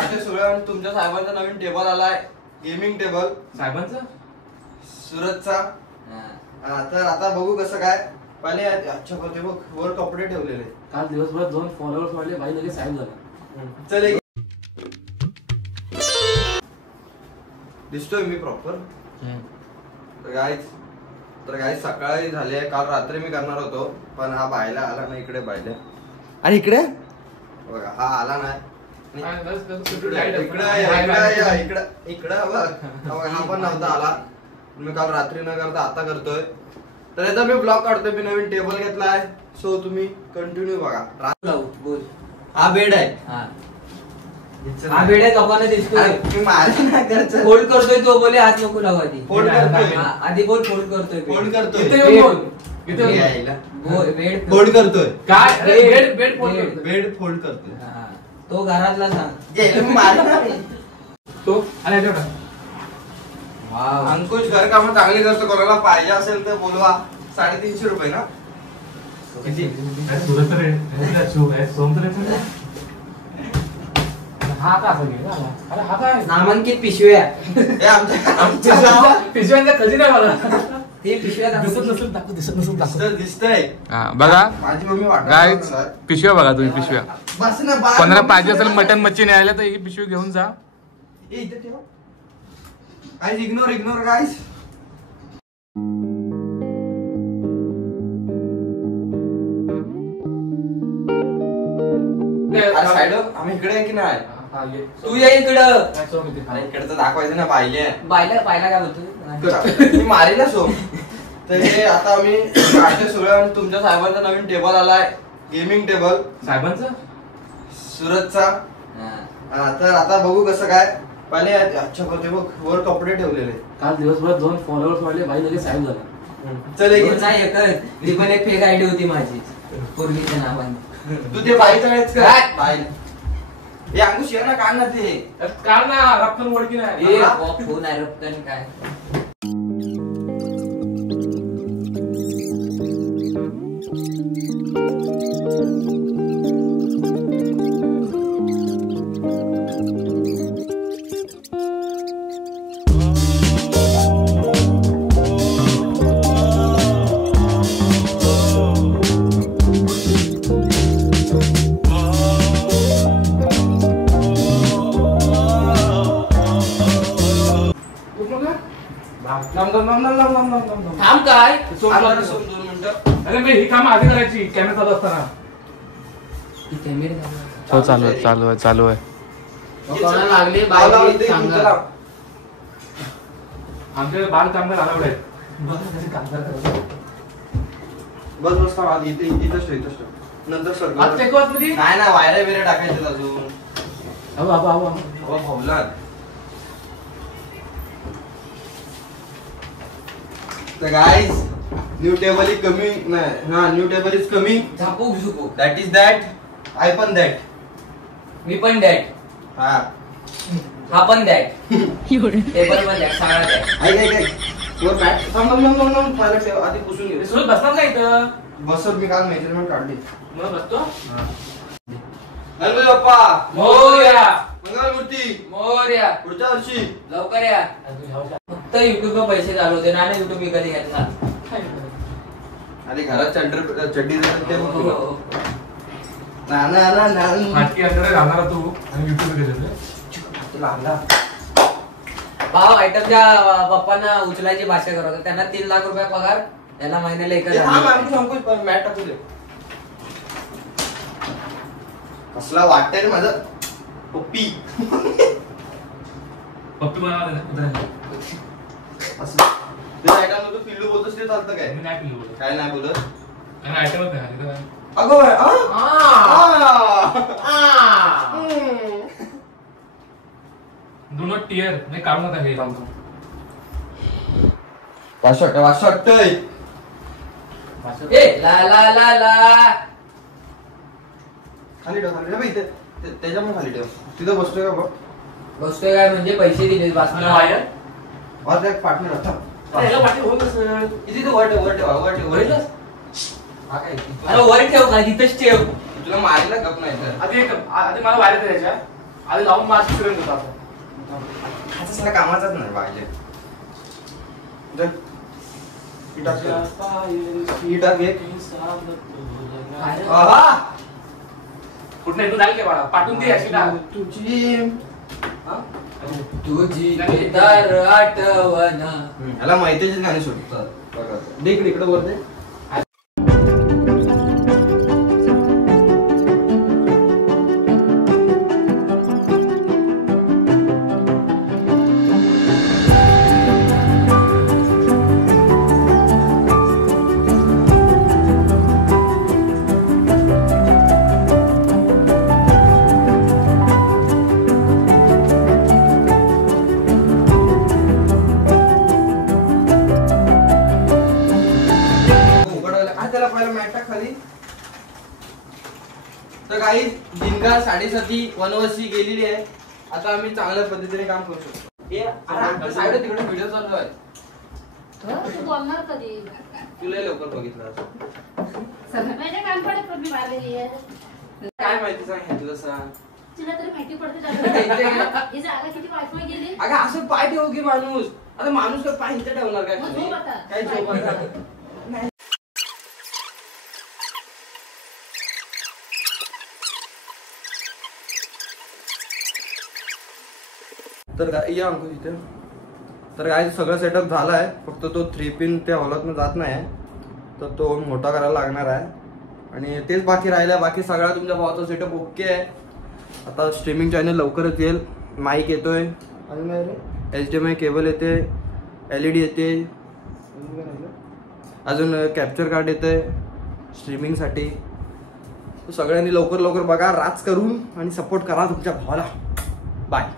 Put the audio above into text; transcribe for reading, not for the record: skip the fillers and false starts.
काटे सुळे तुमच्या साहेबांचा नवीन टेबल आलाय, गेमिंग टेबल साहेबांचा सुरतचा। तर आता बघू कसं काय। पहिले अच्छा करते बघ, वर कपडे ठेवलेले। काल दिवसभरात 2 फॉलोअर्स वाढले, भाई लगेच साहेब झाला। चल दिसतोय मी प्रॉपर। तर गाईज सकाळी झाले, काल रात्री मी करणार होतो पण हा बायला आला नाही इकडे। बायला आणि इकडे बघा, हा आला नाही। इकडे हा पण नव्हता आला। मी काल रात्री न करता आता करतोय। तर याचा मी ब्लॉग काढतोय। मी नवीन टेबल घेतलाय, सो तुम्ही कंटिन्यू बघा। बोल, हा बेड आहे। हा बेड आहे, कपाने दिसतोय। मी माझं नाही करायचं, फोल्ड करतोय तो, बोले हात नको लावू आधी। फोल्ड करतोय आधी बोल, फोल्ड करतोय। फोल्ड करतोय बेड फोल्ड करतोय काय? बेड फोल्ड करतोय। तो घरातला सांग तो आणि अंकुश घर काम चांगली करतो, कोणाला पाहिजे असेल तर बोलवा। 350 रुपये ना? हा का अरे हा काय नामांकित पिशव्या, पिशव्यांचा खजिना आहे मला। ते पिशव्या दिसत नसेल दिसतंय बघा माझी मम्मी गाईज, पिशव्या बघा तुम्ही, पिशव्या। बस ना, कोणाला पाहिजे असेल मटन मच्छी न्यायला तर ही पिशवी घेऊन जा। Ignore guys. आम्ही इकडे आहे की नाही? तू ये इकडं। इकडे तर दाखवायचं ना, पाहिले बायला काय बोलतो मी मारेल सो। तर हे आता आम्ही काटे सुळे तुमच्या साहेबांचा नवीन टेबल आलाय, गेमिंग टेबल साहेबांचा सुरतचा। तर आता बघू कसं काय। पहिले अच्छा करते बघ, वर कपडे ठेवलेले। काल दिवसभरात 2 फॉलोअर्स वाढले, भाई लगेच साहेब झाला। चल नाही एकच, ती पण एक फेक आयडी होती माझी पूर्वीच्या नावाने। तू ते बाईच बाई हे अंकुश ये ना, काढ ना ते, काल ना रक्कन ओळखी नाही। फोन आहे रक्कन काय। थांब काय? 2 मिनिटं। अरे मी ही काम आधी करायची, कॅमेरा चालू असताना। हो, चालू आहे। कोणाला लागली बाई सांगा। आमच्याकडे बाल कामगार अलाउड आहेत। कामगार बस आधी इथेच नंतर सर नाही ना, वायरा बिरा टाकायचं अजून। भावला guys, new table is coming. New table is coming. झापू झुपू, दॅट इज दॅट, आय पण दॅट, मी पण दॅट, हा पण दॅट, टेबल पण दॅट, सगळा दॅट। ऐक वर मॅट थांब पहिला ठेव, आधी पुसून घे। सुरत बसणार का इथं? बसवर मी काल मेजरमेंट काढली। मग बसतो। गणपती बाप्पा मोरया, मंगलमूर्ती मोरया, पुढच्या वर्षी लवकर या। फक्त युट्यूब वर पैसे चालवते ना, युट्यूब मी कधी घेतला। अरे घरात चड्डी फाटकी अंडर घालणार तू आणि युट्यूब लागला। भाव आयटमच्या पप्पांना उचलायची भाषा करत होता, त्यांना 3 लाख रुपये पगार, त्याला महिन्याला 1,000। मॅट टाकू दे। कसला वाटतंय माझं पप्पी असं ते आयटम तू पिल्लू बोलतोस ते चालतं काय? मी नाही पिल्लू बोलत, काय नाही बोलत, आणि आयटमच नाही। अगो डू नॉट टियर नाही, काढू नका हे। वाटतंय ला ला ला ला खाली ठेव, खाली ठेव, त्याच्या पण खाली ठेव। तिथं बसतोय का बघ? बसतोय काय म्हणजे पैसे दिले वायर पार्टनर होता। किती तू वर ठेव, वर ठेव, वर ठेव। अरे वर ठेव का, तिथंच ठेव। तुला मारला गप नाही तर आधी मला वायर द्यायच्या, आधी लावून माझी फिरत होता हाचा सगळा कामाचाच नाही पाहिजे. ही टाक एक. आहा! कुठं इथून जाईल का बाळा पाठवून दे अशी टाक. तुझी तुझी दर आठवना. याला माहितीच गाणी सुटतात बघा. दे इकडे वर दे. त्याला पहिला मॅट टाक खाली. तर काही दिनगा 7:30 वनवशी गेलेली आहे. आता आम्ही चांगल्या पद्धतीने काम करू शकतो. साईड तिकडे व्हिडिओ चालू आहे. तू बोलणार कधी? तुला लवकर बघितलं माझ्या काम पडत पण मी मारलेली आहे. काय माहिती सांग तुला सांग. तुला तरी माहिती पडते जागा. ही जागा किती वायफाय गेली. अगं असं पाय ठेव की माणूस. आता माणूस काय पाय इथे ठेवणार काय? मग झोप आता. काय झोप आता? तर या अंकुश इथे. तर काय सगळं सेटअप झालं आहे. फक्त तो 3 पिन त्या हॉलातनं जात नाही तर तो मोठा करायला लागणार आहे. आणि तेच बाकी राहिलं. बाकी सगळा तुमच्या भावाचा सेटअप ओके आहे. आता स्ट्रीमिंग चॅनल लवकरच येईल. माईक येतोय. अजून HDMI केबल येते. LED येते. अजून कॅप्चर कार्ड येतंय स्ट्रीमिंगसाठी. सगळ्यांनी लवकर लवकर बघा. राज करून आणि सपोर्ट करा तुमच्या भावाला. बाय.